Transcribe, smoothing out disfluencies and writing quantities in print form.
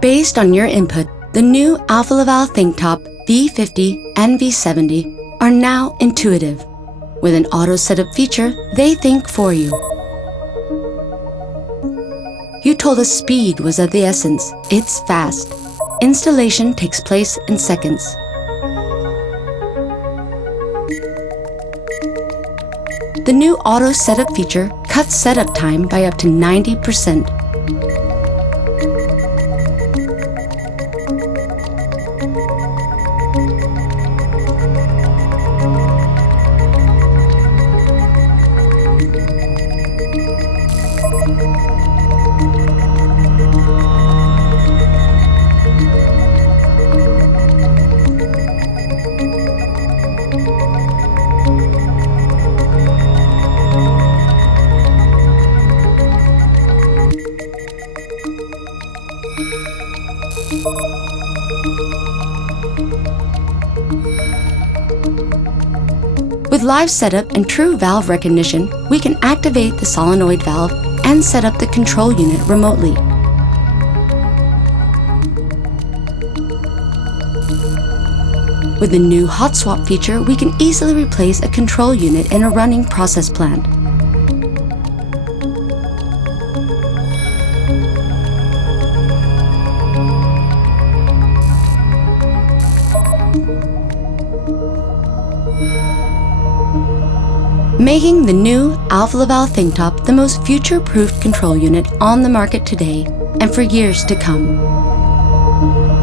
Based on your input, the new Alfa Laval ThinkTop V50 and V70 are now intuitive. With an auto setup feature, they think for you. You told us speed was of the essence. It's fast. Installation takes place in seconds. The new auto setup feature cuts setup time by up to 90%. With live setup and true valve recognition, we can activate the solenoid valve and set up the control unit remotely. With the new hot swap feature, we can easily replace a control unit in a running process plant. Making the new Alfa Laval ThinkTop the most future-proof control unit on the market today and for years to come.